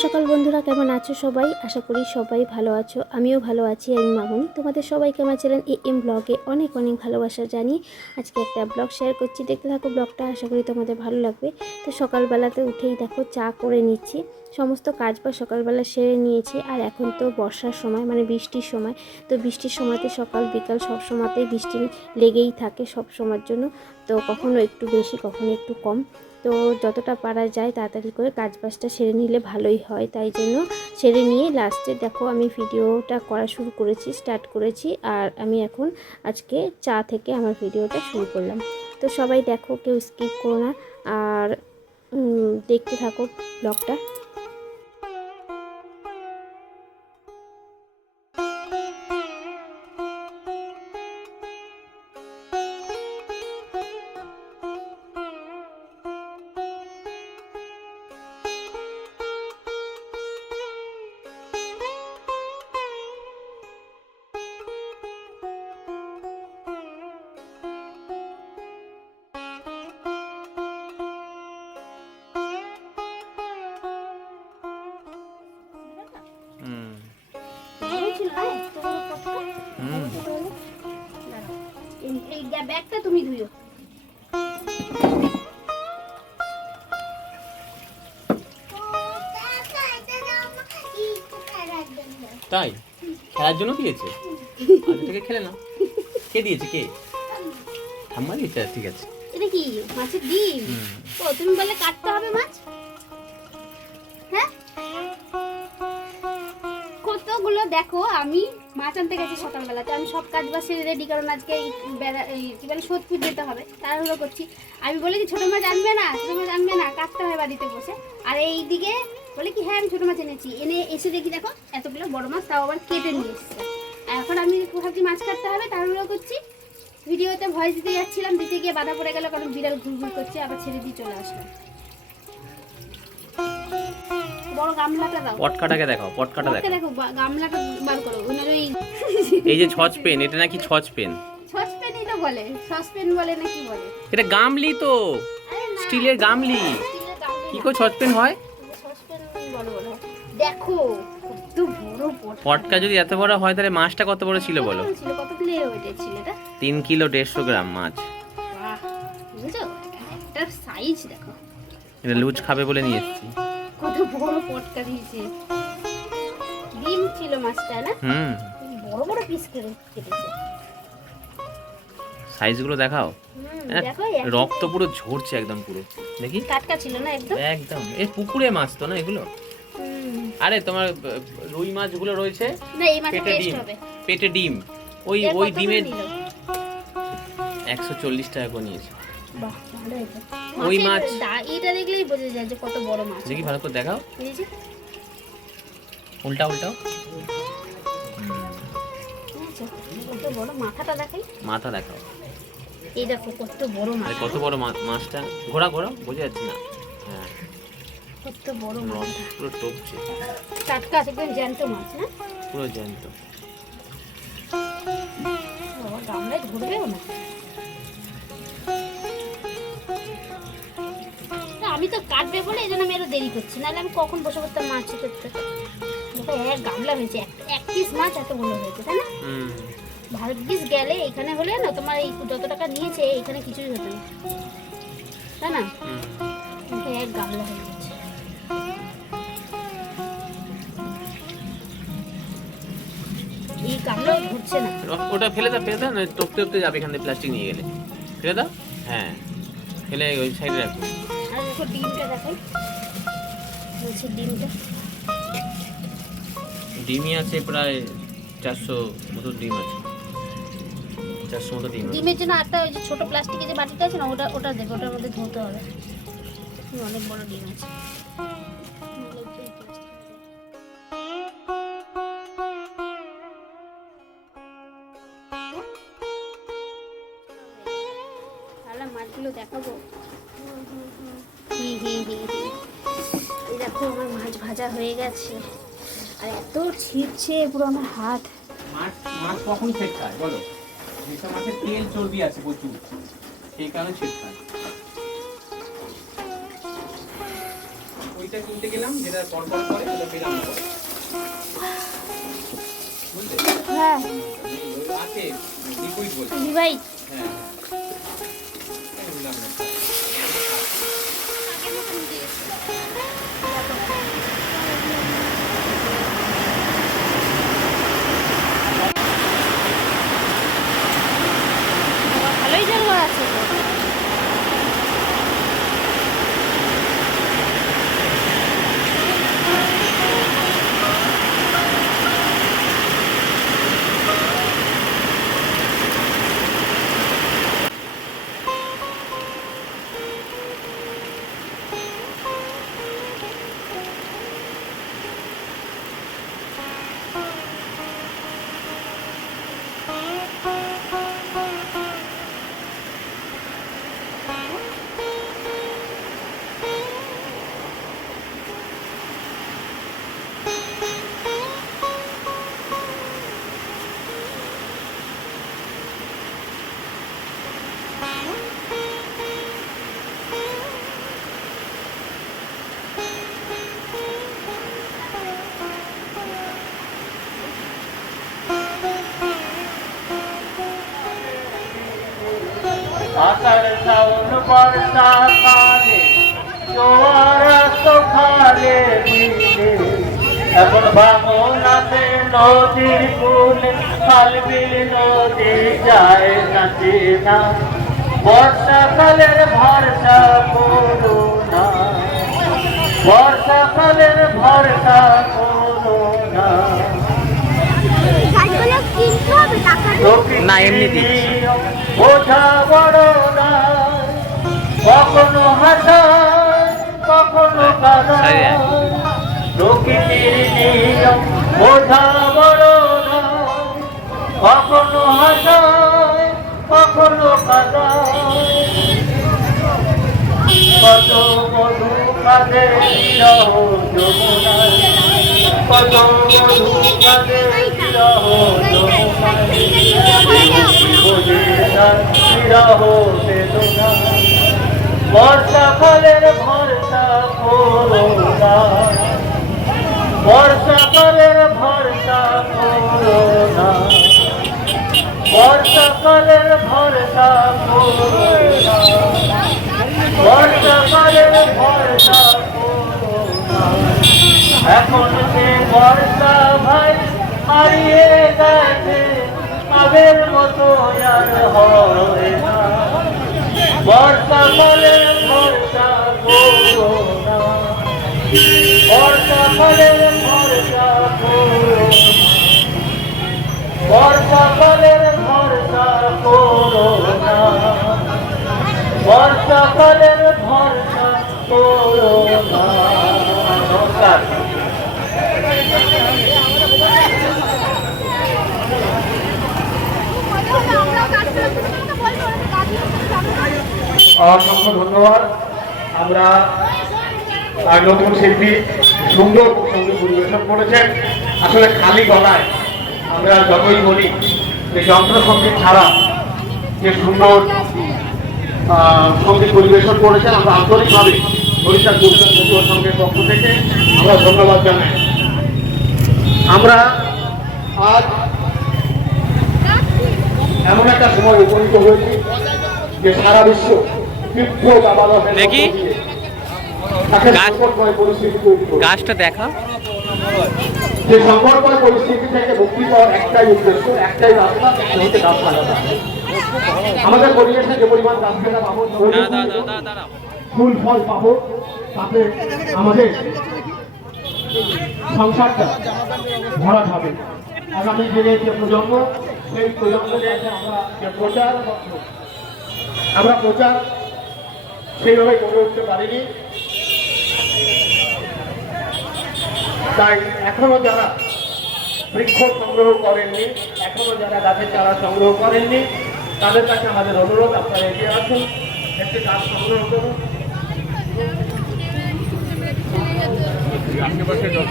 সকাল বন্ধুরা, কেমন আছো সবাই? আশা করি সবাই ভালো আছো। আমিও ভালো আছি। আমি মামুনি, তোমাদের সবাইকে আমার চ্যানেল এম ব্লগে অনেক অনেক ভালোবাসা জানি। আজকে একটা ব্লগ শেয়ার করছি, দেখতে থাকো ব্লগটা, আশা করি তোমাদের ভালো লাগবে। তো সকালবেলাতে উঠেই দেখো চা করে নিচ্ছি, সমস্ত কাজ বা সকালবেলা সেরে নিয়েছি। আর এখন তো বর্ষার সময়, মানে বৃষ্টির সময়, তো বৃষ্টির সময়তে সকাল বিকাল সব সময়তেই বৃষ্টি লেগেই থাকে সব সময়ের জন্য। তো কখনো একটু বেশি, কখনো একটু কম। তো যতটা পারা যায় তাড়াতাড়ি করে কাজবাজটা সেরে নিলে ভালোই হয়, তাই জন্য সেরে নিয়ে লাস্টে দেখো আমি ভিডিওটা করা শুরু করেছি, স্টার্ট করেছি। আর আমি এখন আজকে চা থেকে আমার ভিডিওটা শুরু করলাম। তো সবাই দেখো, কেউ স্কিপ করো না, আর দেখতে থাকো ব্লগটা। ব্যাগটা তুমি ধুইও। তাই খেলার জন্য দিয়েছে? আগে থেকে খেলে না। কে দিয়েছে? কে? ঠাম্মা দিয়েছে? ঠিক আছে। এটা কি মাছের ডিম? ও তুমি বলে কাটতে হবে মাছ? হ্যাঁ, কতগুলো দেখো। আমি মাছ আনতে গেছি সকালবেলাতে, আমি সব কাজ বাজ সেরে রেডি, কারণ আজকে কি বলে সোদপুর যেতে হবে, তাড়াহুড়ো করছি। আমি বলেছি ছোটো মাছ আনবে না, ছোটো মাছ আনবে না, কাটতে হয় বাড়িতে বসে। আর এই দিকে বলে কি হ্যাঁ আমি ছোটো মাছ এনেছি, এসে দেখি দেখো এতগুলো বড় মাছ, তাও আবার কেটে নিয়ে এসছে। এখন আমি ভাবছি মাছ কাটতে হবে, তাড়াহুড়ো করছি। ভিডিওতে ভয়েস দিতে যাচ্ছিলাম, দিতে গিয়ে বাধা পড়ে গেল, কারণ বিড়াল ঘুরঘুর করছে, আবার ছেড়ে দিয়ে চলে আসলাম। বড় গামলাটা দাও, পটকাটাকে দেখো, পটকাটা দেখো, গামলাটা বার করো। ওনার ওই এই যে ছচ পেন, এটা নাকি ছচ পেন? সসপেনই তো বলে, সসপেন বলে না কি বলে? এটা গামলি তো, স্টিলের গামলি। কি করে ছচ পেন হয়? সসপেন বড় বড়। দেখো কত বড় পটকা যদি এত বড় হয় তাহলে মাছটা কত বড় ছিল বলো? কত কিলো ওয়েট ছিল এটা? 3 কিলো 150 গ্রাম মাছ। বাহ, বুঝছো একটার সাইজ দেখো। এটা লুচ খাবে বলে নিয়ে এসেছি। কত বড় পটকা দিয়েছে। ডিম ছিল মাছটা না? বড় বড় পিস করে কেটেছে। সাইজগুলো দেখাও। দেখো রক্ত পুরো ঝরছে একদম, পুরো দেখি। টাটকা ছিল না একদম? একদম। এই পুকুরে মাছ তো না এগুলো? আরে তোমার রুই মাছগুলো রয়েছে না, এই মাছটা টেস্ট হবে। পেটে ডিম, ওই ডিমের 140 টাকা করে নিয়েছে। বাহ, ভালো হয়েছে। ওই মাছ এটা দেখলেই বোঝা যায় যে কত বড় মাছ। দেখি ভালো করে দেখাও। উল্টা উল্টাও। কত বড় মাথাটা দেখাই। মাথা দেখাও। এই দেখো কত বড় মাছ। কত বড় মাছটা। ঘোরা ঘোরা, বোঝা যাচ্ছে না। হ্যাঁ, কত বড় মাছ, পুরো টপছে। টাটকা একদম জ্যান্ত মাছ না? পুরো জ্যান্ত। গামলায় ধরবেও না। আমি তো কাটবে বলে এই জন্য আমি আরো দেরি করছি, নাহলে আমি কখন বসে করতাম মাছ করতে। দেখো এক গামলা হয়েছে, এক পিস মাছ এতগুলো হয়েছে, তাই না? ভাগ্যিস গেলে এখানে হলে না, তোমার এই যত টাকা নিয়েছে এখানে কিছুই হতো না, তাই না? এক গামলা হয়ে গেছে। এই গামলা ঘুরছে না। ওটা ফেলে দাও, ফেলে দাও, না টপতে টপতে যাবে এখান থেকে, প্লাস্টিক নিয়ে গেলে। ফেলে দাও। হ্যাঁ, ফেলে ওই সাইডে রাখো। আর দেখো ডিমটা দেখাই, বলছি ডিমটা। ডিমই আছে প্রায় 400 মতো ডিম আছে। 400 মতো ডিম। ডিমের জন্য একটা ওই যে ছোট প্লাস্টিকের যে বাটিটা আছে না, ওটা দেবে, ওটার মধ্যে ধুতে হবে। অনেক বড় ডিম আছে। মাছগুলো দেখাবো। এই দেখো আমার মাছ ভাজা হয়ে গেছে, আর এত ছিটছে পুরো আমার হাত। মাছ কখন ছেট খায় বলো? যেসব মাছের তেল চর্বি আছে প্রচুর, সেই কারণে ছেট খায়। ওই ওইটা কিনতে গেলাম, যেটা পরপর করে ওটা পেলাম না। বুঝলে? হ্যাঁ ওই আছে লিকুইড বলছে। ভাই হ্যাঁ এই নিলাম না। ভালোই জায়গা আছে তো। আকার সাউন বর্ষা কালে জোয়ার সকালে দিলে এখন ভাঙনাতে নদীর কুলে খালবিল নদী যায় নাচে না বর্ষাকালের ভরসা করুণা বর্ষাকালের ভরসা করুণা না, এমনি দিচ্ছি। বোঝা বড় না কখনো হাসায় কখনো কাঁদায় প্রকৃতির নিয়ম বোঝা বড় না কখনো হাসায় কখনো কাঁদায় কত মধু কাঁদে বিরহ যমুনায় কত মধু কাঁদে বিরহ যমুনায় বর্ষাকালের ভরসা করোনা বর্ষাকালের ভরসা করোনা বর্ষাকালের ভরসা করোনা বর্ষাকালের ভরসা করোনা এখন যে বর্ষা ভাই হারিয়ে গেছে আগের মতো আর হয় না বর্ষাকালের ভরসা করোনা বর্ষাকালের ভরসা করোনা বর্ষাকালের ভরসা করোনা বর্ষাকালের ভরসা করোনা নমস্কার। অসংখ্য ধন্যবাদ। আমরা নতুন শিল্পী সুন্দর সঙ্গীত পরিবেশন করেছেন। আসলে খালি গলায় আমরা যতই বলি যে যন্ত্রসঙ্গীত ছাড়া যে সুন্দর সঙ্গীত পরিবেশন করেছেন, আমরা আন্তরিকভাবে বরিশাল গুলশান যুব সংঘের পক্ষ থেকে আমরা ধন্যবাদ জানাই। আমরা আজ এমন একটা সময় উপনীত হয়েছি যে সারা বিশ্ব বিক্ষোভ আবাদনের দেখি। গাছ- পরিস্থিতি তৈরি করে। গাছটা দেখা। যে সংকটময় পরিস্থিতি থেকে মুক্তি পাওয়ার একটাই উদ্দেশ্য, একটাই রাস্তা, সেটা হচ্ছে গাছ লাগানো। আমাদের পরিবেশে যে পরিমাণ গাছ কাটা পাবো, ফুল ফল পাবো, তাতে আমাদের সংসারটা ভরা হবে। আগামী দিনে যে প্রজন্ম, সেই প্রজন্মের আমরা প্রচার সেইভাবে গড়ে উঠতে পারিনি। তাই এখনো যারা বৃক্ষ সংগ্রহ করেননি, এখনো যারা গাছের চারা সংগ্রহ করেননি, তাদের কাছে আমাদের অনুরোধ, আপনারা এগিয়ে আসুন, একটি গাছ সংগ্রহ করুন। আশেপাশে যত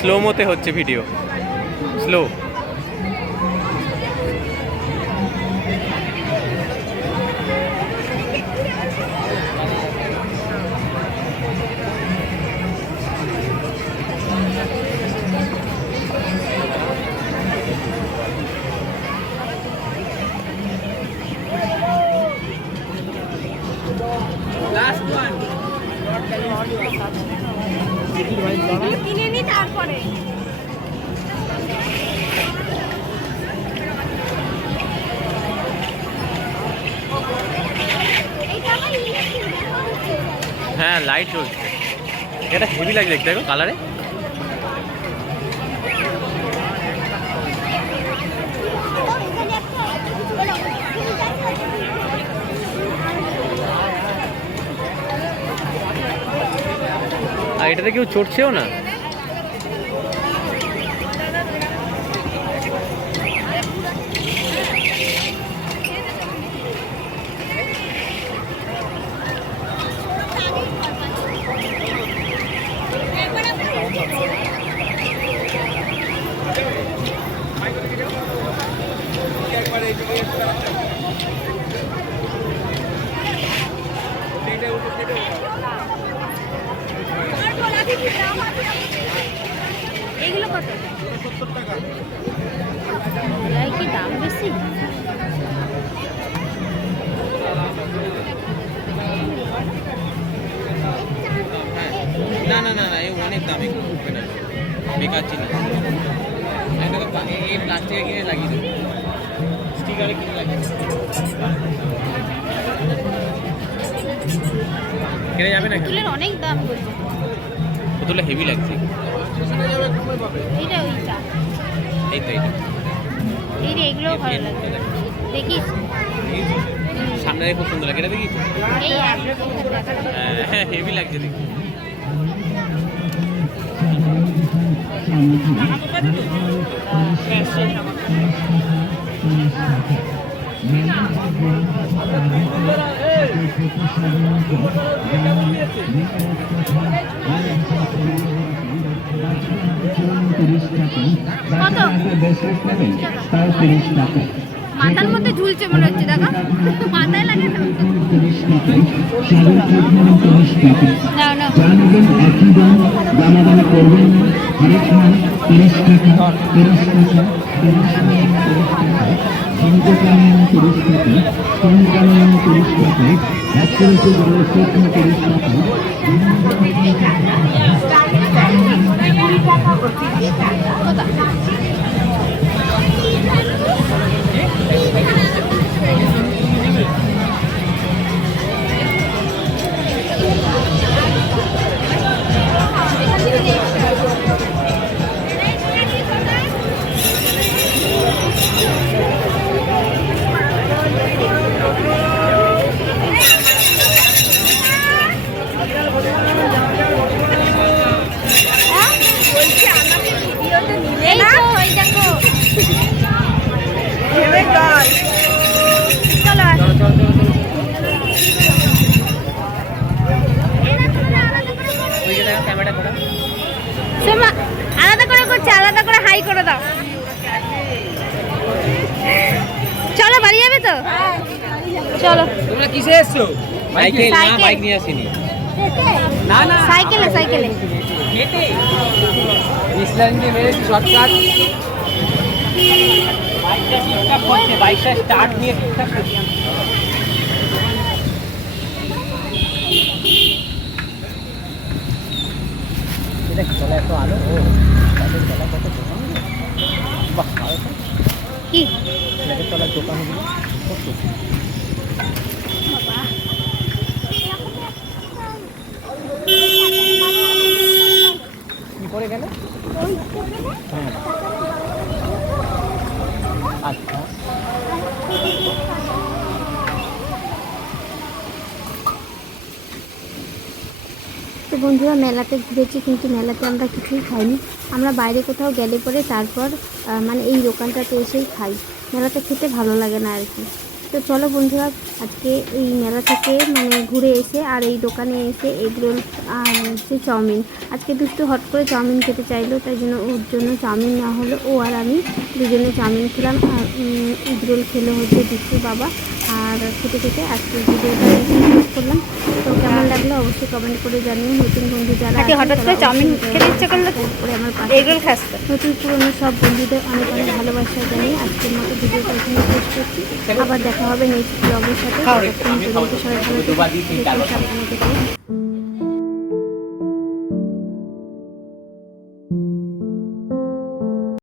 স্লো মোতে হচ্ছে ভিডিও, স্লো। কিনে নি তারপরে হ্যাঁ লাইট জ্বলছে, এটা হেভি লাগছে দেখতে, দেখো কালারে। আর এটাতে কেউ চড়ছেও না। এগুলো কত? 70 টাকা। কি দাম বেশি? না না না না, এই অনেক দাম, একটু উঠবে না, বেকার জিনিস। এই প্লাস্টিকে কিনে লাগিয়ে দেবে, স্টিকারে কিনে লাগিয়ে দেবে, কিনে যাবে না। পুতুলের অনেক দাম বলছে। পুতুলটা হেভি লাগছে। এটা ওইটা, এই তো এইটা, এই রে, এগুলো ভালো লাগছে। দেখিস সামনে খুব সুন্দর লাগে, এটা দেখিস। এই হ্যাঁ হেভি লাগছে দেখি। কত? মাথার মধ্যে ঝুলছে মনে হচ্ছে, দেখো মাথায় লাগে না। না না এই তো, এই দেখো। চলো ক্যামেরা করা সোমা, আলাদা করে করছে, আলাদা করে হাই করে দাও। চলো বাড়ি যাবে তো? চলো। তোমরা কিসে এসছো? সাইকেল না, সাইকেল। বাইক নিয়ে আসিনি। না না, সাইকেলে সাইকেলে হেঁটে ইসলাম দিয়ে মেরেছি শর্টকাট। বাইকটা ঠিকঠাক করছে, বাইকটা স্টার্ট নিয়ে ঠিকঠাক করছে। এটা কি চলে, এত আলো? ও তাদের চলা কত দোকান, বাহ ভালো তো। কি ফ্ল্যাটের তলার দোকানগুলো কত কি করে গেল? হ্যাঁ আচ্ছা, তো বন্ধুরা মেলাতে ঘুরেছি, কিন্তু মেলাতে আমরা কিছুই খাইনি। আমরা বাইরে কোথাও গেলে পরে তারপর মানে এই দোকানটাতে এসেই খাই। মেলাতে খেতে ভালো লাগে না আর কি। তো চলো বন্ধুরা, আজকে এই মেলা থেকে মানে ঘুরে এসে আর এই দোকানে এসে এগ রোল আর হচ্ছে চাউমিন, আজকে দুষ্টু হট করে চাউমিন খেতে চাইলো, তাই জন্য ওর জন্য চাউমিন না হলো, ও আর আমি দুজনে চাউমিন খেলাম আর এগ রোল খেলো হচ্ছে দুষ্টুর বাবা। আর খেতে খেতে আজকে ভিডিওটা শেষ করলাম। তো কেমন লাগলো অবশ্যই কমেন্ট করে জানিও। নতুন বন্ধু যারা আছেন হঠাৎ করে তারা চাউমিন অবশ্যই খেতে ইচ্ছে করলো করে আমার পাশে এগ রোল খাস তো? নতুন পুরনো সব বন্ধুদের অনেক অনেক ভালোবাসা জানিয়ে আজকের মতো ভিডিওটা এখানে শেষ করছি। আবার দেখা হবে নেক্সট ব্লগের সাথে। ততক্ষণ পর্যন্ত সবাই ভালো থেকো, সাবধানে থেকো।